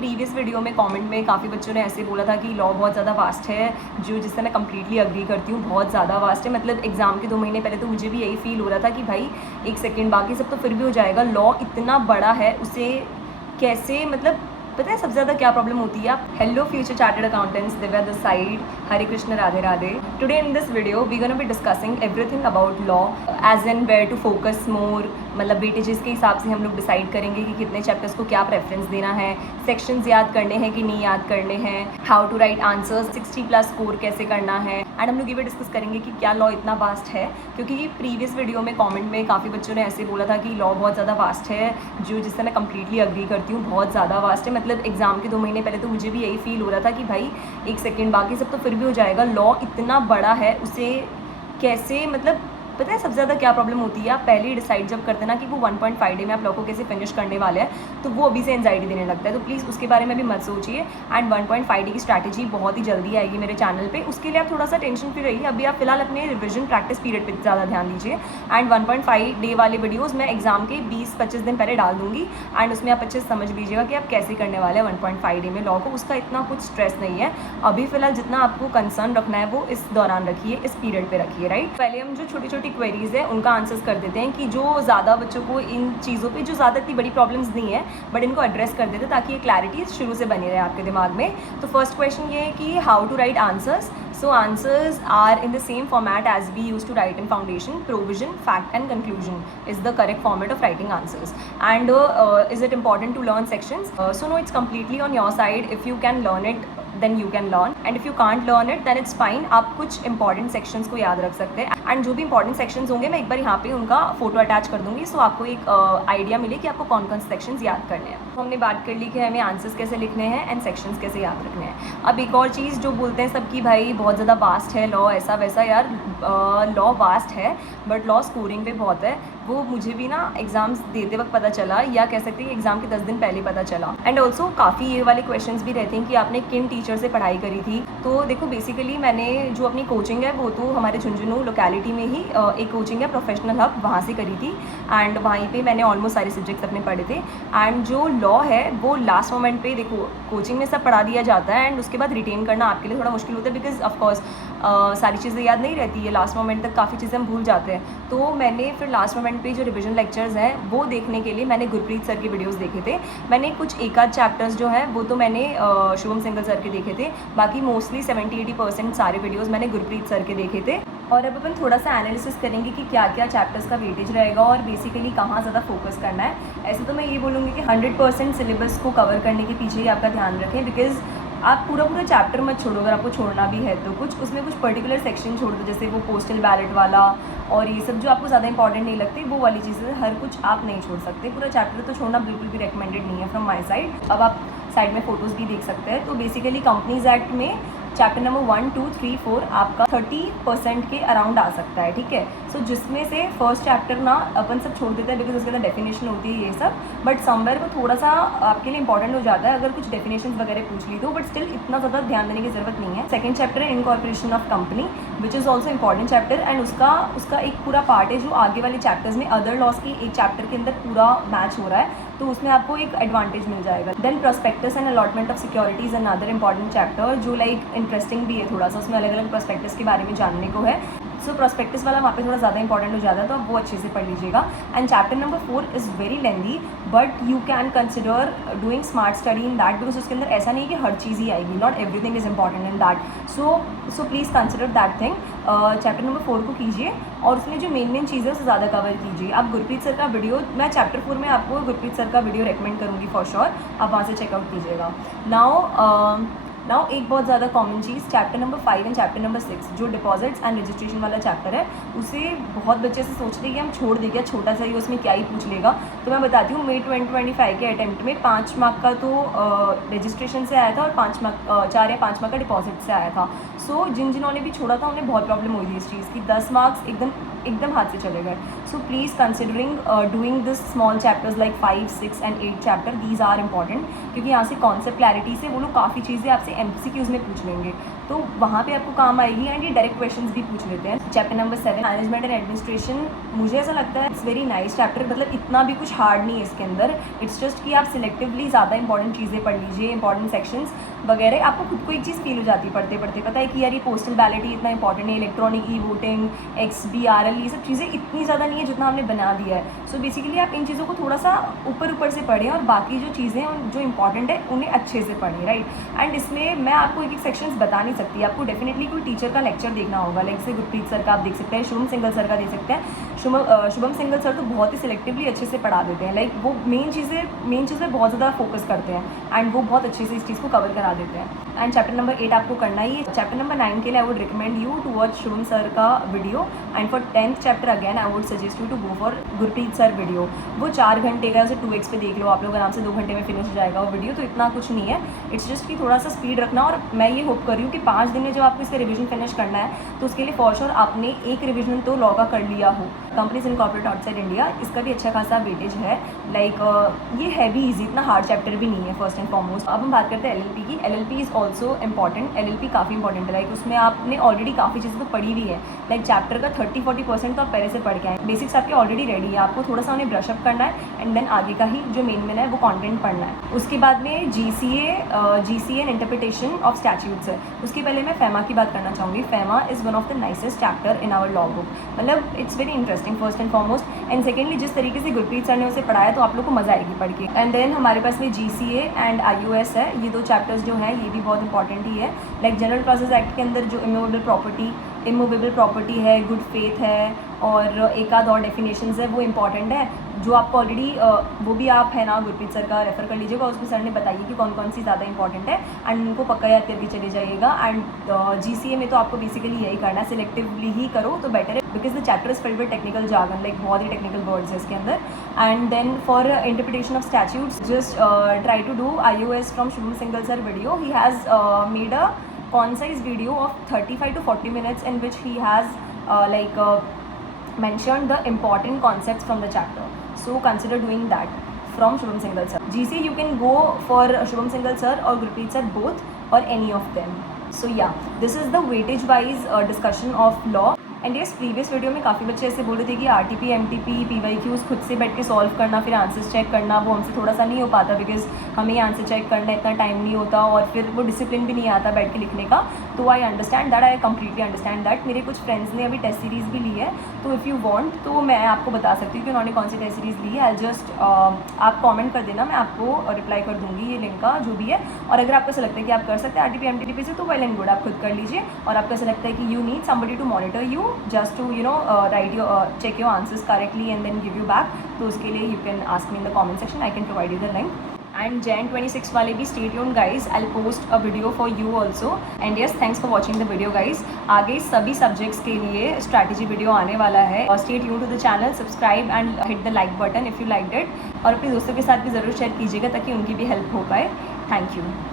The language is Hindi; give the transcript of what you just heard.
प्रीवियस वीडियो में कमेंट में काफ़ी बच्चों ने ऐसे बोला था कि लॉ बहुत ज़्यादा वास्ट है, जिससे मैं कम्प्लीटली अग्री करती हूँ। बहुत ज़्यादा वास्ट है, मतलब एग्ज़ाम के 2 महीने पहले तो मुझे भी यही फील हो रहा था कि भाई एक सेकेंड बाकी सब तो फिर भी हो जाएगा, लॉ इतना बड़ा है, उसे कैसे, मतलब पता है सबसे ज़्यादा क्या प्रॉब्लम होती है। आप hello future chartered accountants, Divya this side, Hare Krishna Radhe Radhe. Today in this video we gonna be discussing everything about law, as in where to focus more, मतलब वेटेजेस के हिसाब से हम लोग डिसाइड करेंगे कि कितने चैप्टर्स को क्या प्रेफरेंस देना है, सेक्शंस याद करने हैं कि नहीं याद करने हैं, how to write answers, 60+ score कैसे करना है। एंड हम लोग ये भी डिस्कस करेंगे कि क्या लॉ इतना वास्ट है, क्योंकि प्रीवियस वीडियो में कमेंट में काफ़ी बच्चों ने ऐसे बोला था कि लॉ बहुत ज़्यादा वास्ट है, जिससे मैं कम्प्लीटली अग्री करती हूँ। बहुत ज़्यादा वास्ट है, मतलब एग्ज़ाम के 2 महीने पहले तो मुझे भी यही फील हो रहा था कि भाई एक सेकेंड बाकी सब तो फिर भी हो जाएगा, लॉ इतना बड़ा है, उसे कैसे, मतलब पता है सबसे ज़्यादा क्या प्रॉब्लम होती है। आप पहले ही डिसाइड जब करते ना कि वो 1.5 डे में आप लॉ को कैसे फिनिश करने वाले हैं, तो वो अभी से एंजाइटी देने लगता है। तो प्लीज़ उसके बारे में भी मत सोचिए। एंड 1.5 डे की स्ट्रैटेजी बहुत ही जल्दी आएगी मेरे चैनल पे, उसके लिए आप थोड़ा सा टेंशन फ्री रहिए। अभी आप फिलहाल अपने रिविजन प्रैक्टिस पीरियड पर ज़्यादा ध्यान दीजिए। एंड 1.5 डे वाले वीडियोज़ मैं एग्जाम के 20-25 दिन पहले डाल दूँगी, एंड उसमें आप अच्छे से समझ लीजिएगा कि आप कैसे करने वाले हैं 1.5 डे में लॉ को। उसका इतना कुछ स्ट्रेस नहीं है। अभी फिलहाल जितना आपको कंसर्न रखना है वो इस दौरान रखिए, इस पीरियड पे रखिए, राइट। पहले हम जो छोटी छोटी क्वेरीज है उनका आंसर्स कर देते हैं, कि जो ज़्यादा बच्चों को इन चीज़ों पे जो ज़्यादा इतनी बड़ी प्रॉब्लम्स नहीं है, बट इनको एड्रेस कर देते ताकि ये क्लैरिटी शुरू से बनी रहे आपके दिमाग में। तो फर्स्ट क्वेश्चन ये है कि how to write answers. So answers are in the same format as we used to write in foundation. Provision, fact and conclusion is the correct format of writing answers. And is it important to learn sections? So no, it's completely on your side. If you can learn it, then you can learn, and if you can't learn it, then it's fine. आप कुछ इंपॉर्टेंट सेक्शंस को याद रख सकते हैं, एंड जो भी इंपॉर्टेंट सेक्शंस होंगे मैं एक बार यहाँ पे उनका फोटो अटैच कर दूंगी, सो आपको एक आइडिया मिले कि आपको कौन कौन से सेक्शंस याद करने हैं। तो हमने बात कर ली कि हमें आंसर्स कैसे लिखने हैं एंड सेक्शंस कैसे याद रखने हैं। अब एक और चीज़ जो बोलते हैं सब कि भाई बहुत ज़्यादा वास्ट है लॉ, ऐसा वैसा। यार लॉ वास्ट है, बट लॉ स्कोरिंग पे बहुत है। वो मुझे भी ना एग्ज़ाम्स देते वक्त पता चला, या कह सकते हैं एग्ज़ाम के 10 दिन पहले पता चला। एंड ऑल्सो काफ़ी ये वाले क्वेश्चंस भी रहते हैं कि आपने किन टीचर से पढ़ाई करी थी। तो देखो बेसिकली मैंने जो अपनी कोचिंग है वो तो हमारे झुंझुनू लोकेलिटी में ही एक कोचिंग है प्रोफेशनल हब, वहाँ से करी थी। एंड वहीं पे मैंने ऑलमोस्ट सारे सब्जेक्ट्स अपने पढ़े थे। एंड जो लॉ है वो लास्ट मोमेंट पे, देखो कोचिंग में सब पढ़ा दिया जाता है, एंड उसके बाद रिटेन करना आपके लिए थोड़ा मुश्किल होता है, बिकॉज ऑफकोर्स सारी चीज़ें याद नहीं रहती है, लास्ट मोमेंट तक काफ़ी चीज़ें हम भूल जाते हैं। तो मैंने फिर लास्ट मोमेंट पे जो रिविजन लेक्चर्स हैं वो देखने के लिए मैंने गुरप्रीत सर के वीडियोस देखे थे। मैंने कुछ एक आध चैप्टर्स जो है वो तो मैंने शुभम सिंगल सर के देखे थे, बाकी मोस्टली 70-80% सारे वीडियोस मैंने गुरप्रीत सर के देखे थे। और अब अपन थोड़ा सा एनालिसिस करेंगे कि क्या क्या चैप्टर्स का वेटेज रहेगा और बेसिकली कहाँ ज़्यादा फोकस करना है। ऐसे तो मैं ये बोलूँगी कि 100% सिलेबस को कवर करने के पीछे ही आपका ध्यान रखें, बिकॉज आप पूरा चैप्टर मत छोड़ो। अगर आपको छोड़ना भी है तो कुछ उसमें कुछ पर्टिकुलर सेक्शन छोड़ दो, जैसे वो पोस्टल बैलेट वाला और ये सब जो आपको ज़्यादा इंपॉर्टेंट नहीं लगते, वो वाली चीज़ें हर कुछ आप नहीं छोड़ सकते। पूरा चैप्टर तो छोड़ना बिल्कुल भी रिकमेंडेड नहीं है फ्रॉम माई साइड। अब आप साइड में फ़ोटोज़ भी देख सकते हैं। तो बेसिकली कंपनीज एक्ट में चैप्टर नंबर 1, 2, 3, 4 आपका 30% के अराउंड आ सकता है, ठीक है। सो जिसमें से फर्स्ट चैप्टर ना अपन सब छोड़ देते हैं, बिकॉज उसके अंदर डेफिनेशन होती है ये सब, बट समवेयर वो थोड़ा सा आपके लिए इंपॉर्टेंट हो जाता है अगर कुछ डेफिनेशन वगैरह पूछ ली तो, बट स्टिल इतना ज़्यादा ध्यान देने की ज़रूरत नहीं है। सेकंड चैप्टर है incorporation of company, which is also important chapter, and उसका एक पूरा पार्ट है जो आगे वाले चैप्टर्स में अदर लॉस के एक चैप्टर के अंदर पूरा मैच हो रहा है, तो उसमें आपको एक एडवांटेज मिल जाएगा। Then prospectus and allotment of securities and other important chapter, जो लाइक इंटरेस्टिंग भी है थोड़ा सा, उसमें अलग अलग प्रोस्पेक्टस के बारे में जानने को है। सो प्रोस्पेक्टस वाला वहाँ पे थोड़ा ज़्यादा इंपॉर्टेंट हो जाता है, तो आप वो अच्छे से पढ़ लीजिएगा। And chapter number 4 is very lengthy, but you can consider doing smart study in that, because उसके अंदर ऐसा नहीं है कि हर चीज़ ही आएगी, not everything is important in that. So please consider that thing. Chapter number 4 को कीजिए और उसमें जो मेन चीज़ है उसे ज़्यादा कवर कीजिए। आप गुरप्रीत सर का वीडियो, मैं चैप्टर 4 में आपको गुरप्रीत सर का वीडियो रेकमेंड करूँगी फॉर श्योर, आप वहाँ से चेकआउट कीजिएगा। नाउ एक बहुत ज़्यादा common cheese, chapter number 5 and chapter number 6 जो डिपॉजिट्स एंड रजिस्ट्रेशन वाला चैप्टर है, उसे बहुत बच्चे से सोचते हैं कि हम छोड़ देंगे, छोटा सा ही उसमें क्या ही पूछ लेगा। तो मैं बताती हूँ, मई 2025 के अटैम्प्ट में 5 मार्क का तो रजिस्ट्रेशन से आया था और 4 या 5 मार्क का डिपॉजिट से आया था। सो जिन्होंने भी छोड़ा था उन्हें बहुत प्रॉब्लम हुई थी इस चीज़ की, 10 मार्क्स एकदम हाथ से चले गए। So please considering doing this small chapters like 5, 6 and 8 chapter, these are important, क्योंकि यहाँ से कॉन्सेप्ट क्लैरिटी से वो लोग काफ़ी चीज़ें आपसे MCQs में पूछ लेंगे, तो वहाँ पे आपको काम आएगी। एंड ये डायरेक्ट क्वेश्चंस भी पूछ लेते हैं। Chapter number 7 management and administration, मुझे ऐसा लगता है इट्स वेरी नाइस चैप्टर, मतलब इतना भी कुछ हार्ड नहीं है इसके अंदर। इट्स जस्ट कि आप सिलेक्टिवली ज़्यादा इंपॉर्टेंट चीज़ें पढ़ लीजिए, इंपॉर्टेंट सेक्शंस वगैरह, आपको खुद को एक चीज़ फील हो जाती है पढ़ते पढ़ते, पता है कि यार ये पोस्टल बैलेट ही इतना इंपॉर्टेंट है, इलेक्ट्रॉनिक ई वोटिंग, XBRL, ये सब चीज़ें इतनी ज़्यादा नहीं है जितना हमने बना दिया है। सो बेसिकली आप इन चीज़ों को थोड़ा सा ऊपर से पढ़ें और बाकी जो चीज़ें जो इंपॉर्टेंट है उन्हें अच्छे से पढ़ें, राइट। एंड इसमें मैं आपको एक सेक्शंस बता नहीं सकती, आपको डेफिनेटली कोई टीचर का लेक्चर देखना होगा, लाइक से गुरप्रीत सर का आप देख सकते हैं, शुभम सिंगल सर का देख सकते हैं। शुभम सिंगल सर तो बहुत ही सिलेक्टिवली अच्छे से पढ़ा देते हैं, लाइक वो मेन चीज़ में बहुत ज़्यादा फोकस करते हैं एंड वो बहुत अच्छे से इस चीज़ को कवर करा देते हैं। एंड चैप्टर नंबर 8 आपको करना ही है। चैप्टर नंबर 9 के लिए I would recommend you to watch Shubham sir का video, and for 10th chapter again I would suggest you to go for Gurpreet sir video. वो 4 घंटे का, उसे 2x पे देख लो आप लोग, आराम से 2 घंटे में फिनिश हो जाएगा वो वीडियो, तो इतना कुछ नहीं है। इट्स जस्ट कि थोड़ा सा स्पीड रखना, और मैं ये होप कर रही हूँ कि 5 दिन में जब आपको इसका रिविजन फिनिश करना है तो उसके लिए फॉर श्योर आपने एक रिविजन तो लॉ का कर लिया हो। कंपनीज इनकॉर्पोरेटेड आउटसाइड इंडिया, इसका भी अच्छा खासा वेटेज है, लाइक ये है भी ईजी, इतना हार्ड चैप्टर भी नहीं है फर्स्ट एंड फॉरमोस्ट। अब हम बात करते हैं LLP की। LLP is also important, LLP काफ़ी इंपॉर्टेंट है, लाइक उसमें आपने ऑलरेडी काफ़ी चीज़ें तो पढ़ी हुई है, लाइक चैप्टर का 30-40% तो आप पहले से पढ़ के आए, बेसिक्स आपके ऑलरेडी रेडी है, आपको थोड़ा सा उन्हें ब्रशअप करना है एंड देन आगे का ही जो मेन है वो कंटेंट पढ़ना है। उसके बाद में GCA and interpretation of statutes है। उसके पहले मैं FEMA की बात करना चाहूँगी। FEMA is one of the nicest chapter in our law book, मतलब it's very interesting first and foremost, and secondly जिस तरीके से गुरप्रीत सर ने उसे पढ़ाया तो आप लोग को मज़ा आएगी पढ़ के। एंड देन हमारे पास में GCA एंड IOS है, ये 2 चैप्टर्स जो हैं ये भी बहुत इंपॉर्टेंट ही है। लाइक जनरल प्रोसेस एक्ट के अंदर जो इमूवेबल प्रॉपर्टी है, गुड फेथ है और एक आध और डेफिनेशंस है, वो इंपॉर्टेंट है, जो आपको ऑलरेडी वो भी आप है ना गुरप्रीत सर का रेफर कर लीजिएगा, उसमें सर ने बताइए कि कौन कौन सी ज़्यादा इंपॉर्टेंट है एंड उनको पक्का याद करके चले जाइएगा। एंड GCA में तो आपको बेसिकली यही करना है, सिलेक्टिवली ही करो तो बेटर है, because the chapter is filled with technical jargon, like बहुत ही टेक्निकल वर्ड्स है इसके अंदर। And then for interpretation of statutes just try to do IOS from Shubham Singhal sir video. He has made a concise video of 35 to 40 minutes in which he has mentioned the important concepts from the chapter, so consider doing that from Shubham Singhal sir. GC you can go for Shubham Singhal sir or Gurpreet sir both, or any of them. So yeah, this is the weightage wise discussion of law. And yes, previous video में काफ़ी बच्चे ऐसे बोल रहे थे कि RTP MTP PYQs खुद से बैठ के सॉल्व करना, फिर आंसर्स चेक करना, वो हमसे थोड़ा सा नहीं हो पाता, बिकॉज हमें आंसर चेक करना इतना टाइम नहीं होता और फिर वो डिसिप्लिन भी नहीं आता बैठ के लिखने का। तो I understand that, I completely understand that. मेरे कुछ फ्रेंड्स ने अभी टेस्ट सीरीज़ भी ली है, तो इफ़ यू वांट तो मैं आपको बता सकती हूँ कि उन्होंने कौन सी टेस्ट सीरीज़ ली है। आई जस्ट आप कमेंट कर देना, मैं आपको रिप्लाई कर दूँगी ये लिंक का जो भी है। और अगर आपको ऐसा लगता है कि आप कर सकते हैं RTP MTP से, तो वेल एंड गुड, आप खुद कर लीजिए। और आपको ऐसा लगता है कि you need somebody to monitor you just to write your check your answers correctly and then give you back, तो उसके लिए you can ask me in the comment section, I can provide you the link. And Jan 26 वाले भी stay tuned guys, I'll post a video for you also. And yes, thanks for watching the video guys. आगे सभी subjects के लिए strategy video आने वाला है, और stay tuned to the channel, subscribe and hit the like button if you liked it, और अपने दोस्तों के साथ भी ज़रूर शेयर कीजिएगा ताकि उनकी भी हेल्प हो पाए। Thank you.